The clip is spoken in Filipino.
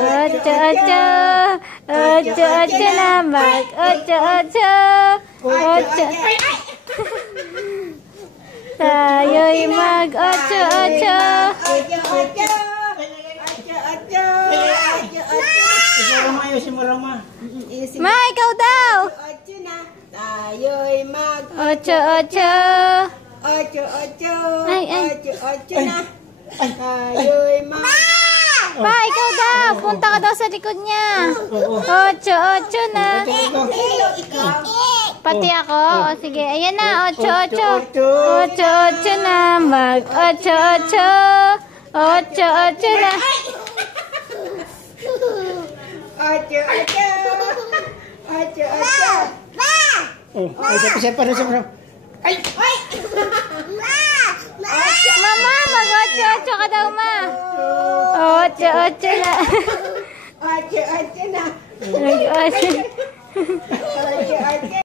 Ocho, ocho. Ocho, ocho na mag. Ocho, ocho. Ocho. Tayo'y mag. Ocho, ocho. Ma, ikaw daw. Tayo'y mag. Ocho, ocho. Ocho, ocho. Ay, ay. Ocho, ocho na. Tayo'y mag. Pa, ikaw daw. Punta ka daw sa likod niya. Ocho, ocho na. Pati ako? O sige, ayan na. Ocho, ocho. Ocho, ocho na. Mag. Ocho, ocho. Ocho, ocho na. Ocho, ocho. Ocho, ocho. Ay! Mama, mag ocho, ocho ka daw, ma. Ocho, ocho na. Ocho, ocho na. Mag ocho. Ocho, ocho.